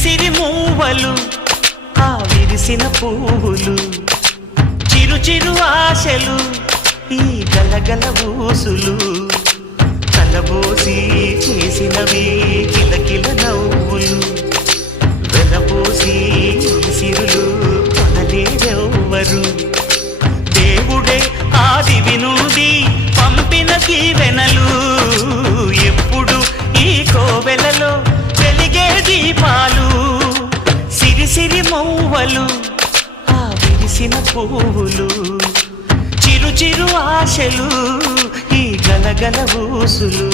సిరి మూవలు ఆ విరిసిన పువ్వులు చిరు చిరు ఆశలు ఈ గలగల ఊసులు కలబోసి చేసినవి కిలకిల నవ్వులు వెలబోసి సిరులు కొనలేరెవ్వరు దేవుడే ఆదివి నుండి పంపిన దీవెనలు ఎప్పుడు ఈ కోవెలలో వెలిగే దీపాలు సిరి సిరి మౌవలు ఆ విరిసిన పువ్వులు చిరు చిరు ఆశలు ఈ గలగల ఊసులు